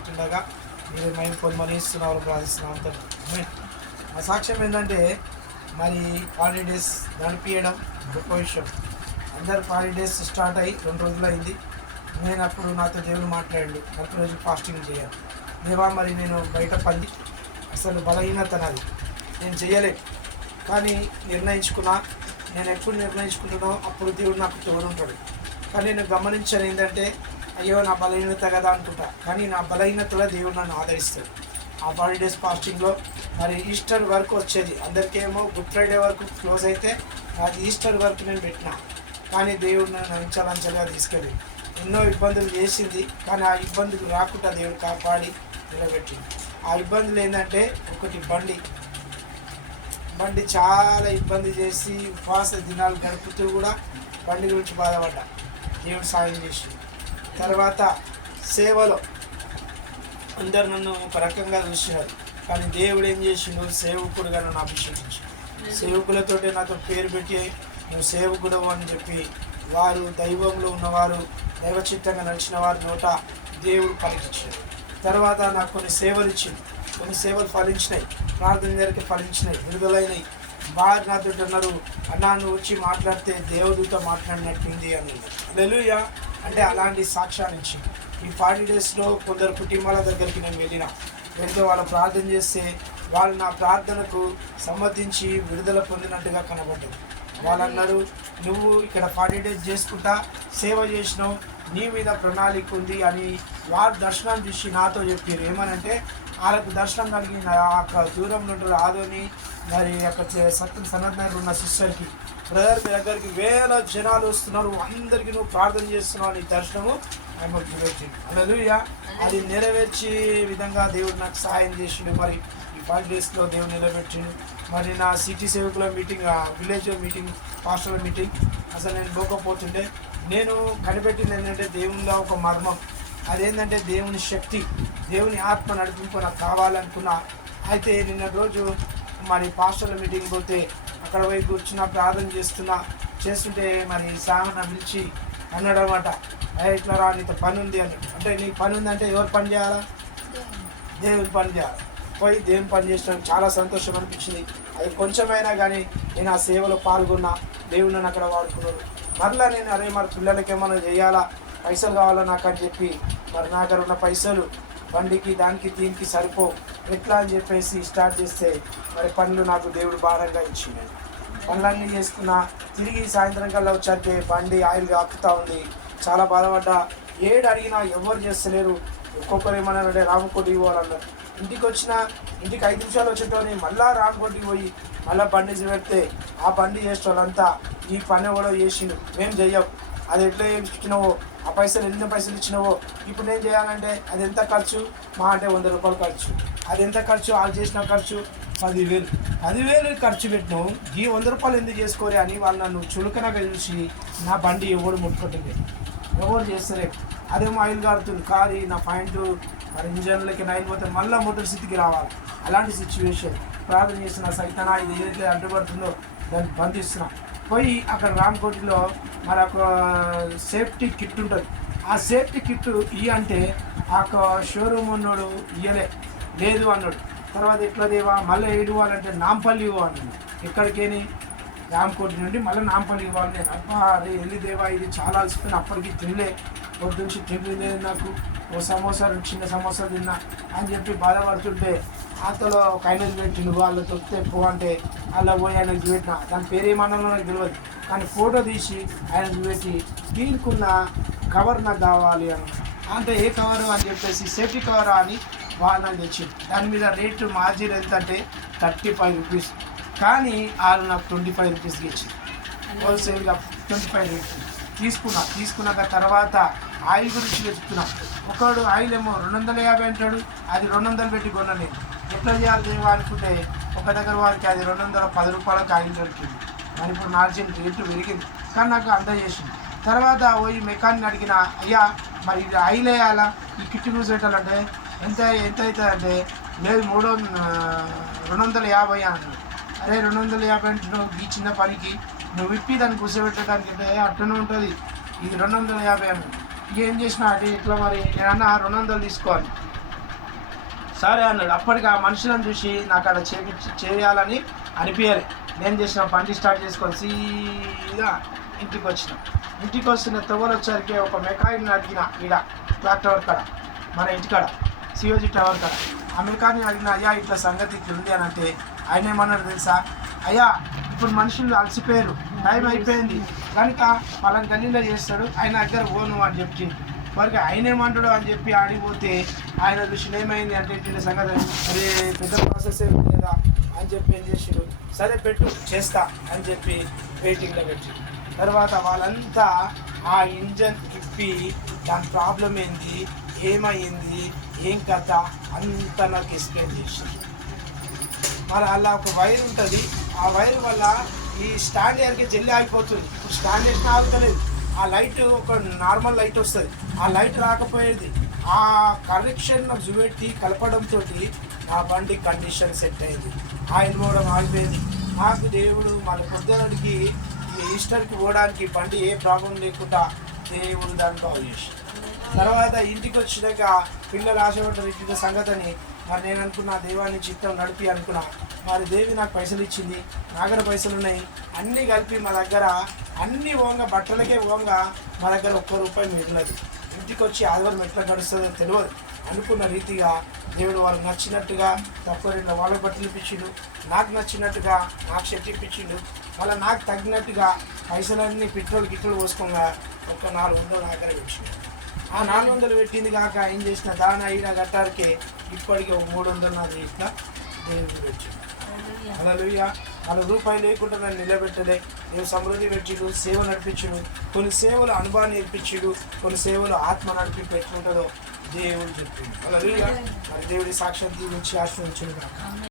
చెప్తుండగా మీరు మేము పొందమని ఇస్తున్నారు, ప్రార్థిస్తున్నాం తండ్రి. ఆమేన్. నా సాక్ష్యం ఏంటంటే మరి హాలిడేస్ నడిపించడం గొప్ప విషయం. అందరు హాలిడేస్ స్టార్ట్ అయ్యి 2 రోజులు అయింది. నేను అప్పుడు నాతో దేవుడు మాట్లాడాడు, 40 రోజులు ఫాస్టింగ్ చేయాలి. దేవా మరి నేను బయట పని అసలు బలహీనత నాది, నేను చేయలేను. కానీ నిర్ణయించుకున్నా. నేను ఎప్పుడు నిర్ణయించుకుంటానో అప్పుడు దేవుడు నాకు తోడు ఉంటాడు. కానీ నేను గమనించాను ఏంటంటే అయ్యో నా బలహీనత కదా అనుకుంటా, కానీ నా బలహీనతలో దేవుడు నన్ను ఆదరిస్తాడు. ఆ హాలిడేస్ ఫాస్టింగ్లో మరి ఈస్టర్ వరకు వచ్చేది, అందరికేమో గుడ్ ఫ్రైడే వరకు క్లోజ్ అయితే అది ఈస్టర్ వరకు నేను పెట్టినా. కానీ దేవుడు నన్ను అంచెలంచెలుగా తీసుకెళ్ళి ఎన్నో ఇబ్బందులు చేసింది, కానీ ఆ ఇబ్బందులు రాకుండా దేవుడు కాపాడి నిలబెట్టింది. ఆ ఇబ్బందులు ఏంటంటే ఒకటి బండి చాలా ఇబ్బంది చేసి ఉపవాస దినాలు గడుపుతూ కూడా బండి గురించి బాధపడ్డా. దేవుడు సాయం చేసి తర్వాత సేవలో అందరు నన్ను ఒక రకంగా చూసినారు, కానీ దేవుడు ఏం చేసిండు, సేవకుడుగా నన్ను అభిషేకించి సేవకులతోటి నాతో పేరు పెట్టి నువ్వు సేవకుడు అని చెప్పి వారు దైవంలో ఉన్నవారు, దైవచిత్తంగా నడిచిన వారి నోట దేవుడు పలికించాడు. తర్వాత నాకు కొన్ని సేవలు ఇచ్చింది, కొన్ని సేవలు ఫలించినాయి, ప్రార్థన గారికి ఫలించినాయి, విడుదలైనవి. వారు నాతో అన్నారు, అన్నా నువ్వు వచ్చి మాట్లాడితే దేవదూత మాట్లాడినట్టుంది అని. హల్లెలూయా. అంటే అలాంటి సాక్ష్యాన్ని ఇచ్చింది. ఈ 40 డేస్లో కొందరు కుటుంబాల దగ్గరికి నేను వెళ్తే వాళ్ళు ప్రార్థన చేస్తే వాళ్ళు నా ప్రార్థనకు సమ్మతించి విడుదల పొందినట్టుగా కనబడ్డది. వాళ్ళు అన్నారు, నువ్వు ఇక్కడ 40 డేస్ చేసుకుంటా సేవ చేసినావు, నీ మీద ప్రణాళిక ఉంది అని. వారు దర్శనం చూసి నాతో చెప్పారు. ఏమనంటే వాళ్ళకు దర్శనం కలిగిన అక్కడ దూరంలో ఉంటారు ఆదోని మరి అక్కడ సన్నద్ధ ఉన్న సిస్టర్కి, బ్రదర్ మీ దగ్గరికి వేల జనాలు వస్తున్నారు, అందరికీ నువ్వు ప్రార్థన చేస్తున్నావు అని దర్శనము ఆమెకు నెరవేర్చింది. హల్లెలూయా. అది నెరవేర్చే విధంగా దేవుడు నాకు సహాయం చేసిండు. మరి ఈ 40 డేస్లో దేవుడు నిలబెట్టిండు. మరి నా సిటీ సేవకుల మీటింగ్, విలేజ్ మీటింగ్, పాస్టర్ల మీటింగ్ అసలు నేను పోకపోతుండే. నేను కనిపెట్టింది ఏంటంటే దేవునిలో ఒక మర్మం, అదేంటంటే దేవుని శక్తి, దేవుని ఆత్మ నడిపింపు నాకు కావాలనుకున్నా. అయితే నిన్న రోజు మరి పాస్టర్ల మీటింగ్ పోతే అక్కడ పోయి కూర్చున్నా, ప్రార్థన చేస్తుంటే మరి సామన్న పిలిచి అన్నాడు అనమాట, ఇట్లా రా నీతో పని ఉంది అని. అంటే నీకు పని ఉందంటే ఎవరు పని చేయాలా? దేవుని పని చేయాలి. పోయి దేవుని పని చేసినాను, చాలా సంతోషం అనిపించింది. అది కొంచెమైనా కానీ నేను ఆ సేవలో పాల్గొన్నా, దేవుడు నన్ను అక్కడ వాడుకున్నాడు. మరలా నేను అరే మరి పిల్లలకి ఏమైనా చేయాలా, పైసలు కావాలా నాకు అని చెప్పి మరి నా దగ్గర ఉన్న పైసలు బండికి దానికి దీనికి సరిపో ఎట్లా అని చెప్పేసి స్టార్ట్ చేస్తే మరి పనులు నాకు దేవుడు భారంగా ఇచ్చింది. పనులన్నీ చేసుకున్నా. తిరిగి సాయంత్రం కల్లా వచ్చాకే బండి ఆయిల్ కాపుతూ ఉంది. చాలా బాధపడ్డా. ఏడు అడిగినా ఎవరు చేస్తలేరు. ఒక్కొక్కరు ఏమన్నారంటే రామకోటి ఇవ్వాలన్నారు. ఇంటికి ఇంటికి 5 నిమిషాలు వచ్చేటోని మళ్ళీ రామకోటికి పోయి మళ్ళీ బండి పెడితే ఆ బండి చేసే వాళ్ళంతా ఈ పని కూడా చేసిండు, మేము చెయ్యం, అది ఎట్లా ఇచ్చినావో, ఆ పైసలు ఎన్ని పైసలు ఇచ్చినావో ఇప్పుడు నేను చేయాలంటే అది ఎంత ఖర్చు, మా అంటే 100 రూపాయలు ఖర్చు. అది ఎంత ఖర్చు, వాళ్ళు చేసిన ఖర్చు 10,000 ఖర్చు పెట్టినావు, ఈ 100 రూపాయలు ఎందుకు చేసుకోరే అని వాళ్ళు నన్ను చులకనగా చూసి నా బండి ఎవరు ముట్టుకుంటుంది, ఎవరు చేస్తలేదు. అదేమో ఆయిల్ కారుతుంది, కారు నా పాయింట్ మరి ఇంజన్లకి నైన్ పోతే మళ్ళీ మోటార్ స్థితికి రావాలి. అలాంటి సిచ్యువేషన్ ప్రార్థన చేసిన సైతానా ఇది ఏదైతే అడ్డుపడుతుందో దాన్ని బంధిస్తున్నా. పోయి అక్కడ రామకోటిలో మరి ఒక సేఫ్టీ కిట్ ఉంటుంది. ఆ సేఫ్టీ కిట్ అంటే ఆ షోరూమ్ ఉన్నాడు లేదు అన్నాడు. తర్వాత ఎట్లా దేవా మళ్ళీ ఇవ్వాలంటే నాంపల్లి ఇవ్వాలి. ఎక్కడికేని రామకోటి నుండి మళ్ళీ నాంపల్లి ఇవ్వాలి. నేను అబ్బా అదే వెళ్ళి దేవా ఇది చాలా అలసిపోయిన, అప్పటికి తినలే, పొద్దుంచి తిండి లేదు నాకు, ఓ సమోసా 2 చిన్న సమోసా తిన్నా అని చెప్పి బాధపడుతుంటే ఆతలో ఒక ఆయనకు పెట్టిండు. వాళ్ళు తొక్కితే పో అంటే అలా పోయి ఆయనకు పెట్టిన, దాని పేరేమన్నా నాకు తెలియదు, కానీ ఫోటో తీసి ఆయనకు పెట్టి దీనికున్న కవర్ నాకు కావాలి అని. అంటే ఏ కవరు అని చెప్పేసి సేఫ్టీ కవర్ అని వాళ్ళని తెచ్చింది. దాని మీద రేటు మార్జిన్ ఎంత అంటే 35 రూపీస్, కానీ వాళ్ళు నాకు 25 రూపీస్కి ఇచ్చింది. హోల్సేల్గా 25 రూపీస్ తీసుకున్నాక తర్వాత ఆయిల్ గురించి చెప్తున్నా. ఒకడు ఆయిల్ ఏమో 250 అంటాడు, అది 200 పెట్టి కొన్నా. నేను ఎట్లా చేయాలి దేవా అనుకుంటే ఒక దగ్గర వారికి అది 210 రూపాయలకు ఆయిల్ దొరికింది. మరి ఇప్పుడు మార్జిన్ రేటు పెరిగింది, కానీ నాకు అందజేసింది. తర్వాత పోయి మెకానిక్ అడిగిన, అయ్యా మరి ఇది ఆయిల్ వేయాలా, ఈ కిట్ యూజ్ పెట్టాలంటే ఎంత అవుతుంది అంటే లేదు 250 అన్నాడు. అరే 250 అంటున్నావు ఈ చిన్న పనికి, నువ్వు విప్పి దాన్ని కూర్చోబెట్టడానికి అంటే అట్టనే ఉంటుంది, ఇది 250 అన్నాడు. ఏం చేసినా అంటే ఇట్లా మరి నేనన్నా 200 తీసుకోవాలి. సరే అన్నాడు. అప్పటికి ఆ మనుషులను చూసి నాకు అక్కడ చేయాలని అనిపించాలి. నేను చేసిన బండి స్టార్ట్ చేసుకొని సీదా ఇంటికి వచ్చిన. ఇంటికి వస్తున్న తొవ్వలు వచ్చరికి ఒక మెకానిక్ని అడిగిన, ఈడ క్లాక్ టవర్ కాడ, మన ఇంటికాడ సిఓజీ టవర్ కాడ. ఆ మెకానిక్ని అడిగిన, అయ్యా ఇట్లా సంగతి ఇట్లా ఉంది అని అంటే ఆయన ఏమన్నాడు తెలుసా? అయ్యా ఇప్పుడు మనుషులు అలసిపోయారు, టైం అయిపోయింది కనుక వాళ్ళని గల్లీలో చేస్తాడు, ఆయన దగ్గర పోను అని చెప్పి. మరి ఆయన ఏమంటాడు అని చెప్పి ఆడిపోతే ఆయన దృష్టిలో ఏమైంది అంటే ఇట్లా సంగతి అదే పెద్ద ప్రాసెస్ ఏమి లేదా అని చెప్పి ఏం చేసాడు, సరే పెట్టు చేస్తా అని చెప్పి వెయిటింగ్లో పెట్టి తర్వాత వాళ్ళంతా ఆ ఇంజన్ తిప్పి దాని ప్రాబ్లం ఏంది, ఏమైంది, ఏం కథ అంతా నాకు ఎక్స్ప్లెయిన్ చేసింది. మరి అలా ఒక వైర్ ఉంటుంది, ఆ వైర్ వల్ల ఈ స్టాండ్ ఎక్కడికి జల్లి ఆగిపోతుంది. ఇప్పుడు స్టాండ్ ఎట్లా ఆగుతలేదు, ఆ లైట్ ఒక నార్మల్ లైట్ వస్తుంది, ఆ లైట్ రాకపోయేది. ఆ కనెక్షన్ జువెట్టి కలపడంతో నా బండి కండిషన్ సెట్ అయింది, ఆయిల్ పోవడం ఆగిపోయింది. నాకు దేవుడు మన పొద్దునకి ఈస్టర్కి పోవడానికి బండి ఏ ప్రాబ్లం లేకుండా దేవుడు దాన్ని బాగు చేసి తర్వాత ఇంటికి వచ్చినాక పిల్లలు ఆశపడ్డారు ఇచ్చిన సంగతిని. మరి నేను అనుకున్నా దేవాన్ని చిత్తం నడిపి అనుకున్నా. మరి దేవి నాకు పైసలు ఇచ్చింది, నా దగ్గర పైసలు ఉన్నాయి, అన్నీ కలిపి మా దగ్గర అన్నీ ఓంగా బట్టలకే ఓంగా మా దగ్గర ₹1 మిగిలినది. ఇంటికి వచ్చి ఆదివారం ఎట్లా గడుస్తుందో తెలియదు. అనుకున్న రీతిగా దేవుడు వాళ్ళకి నచ్చినట్టుగా తక్కువ రెండు వాళ్ళకి బట్టలు ఇప్పించిండు, నాకు నచ్చినట్టుగా నాకు షర్ట్ ఇప్పించిండు. మళ్ళీ నాకు తగ్గినట్టుగా పైసలన్నీ పెట్రోల్ పోసుకోగా ఒక 400 నా దగ్గర పెట్టిండు. ఆ 400 పెట్టింది కాక ఏం చేసిన దాని అయినా గట్టారికే ఇప్పటికీ ఒక 300 నాది ఇట్లా దేవుడు పెట్టిండు. హల్లెలూయా. ₹1 లేకుండా నన్ను నిలబెట్టలే. నేను సమృద్ధి పెట్టిడు, సేవ నడిపించుడు, కొన్ని సేవలు అనుభవాన్ని నేర్పించుడు, కొన్ని సేవలు ఆత్మ నడిపి పెట్టుకుంటుందో దేవుడు చెప్పిండు. హల్లెలూయా. మరి దేవుడి సాక్ష్యం దీవించి ఆశ్రయించును కాక.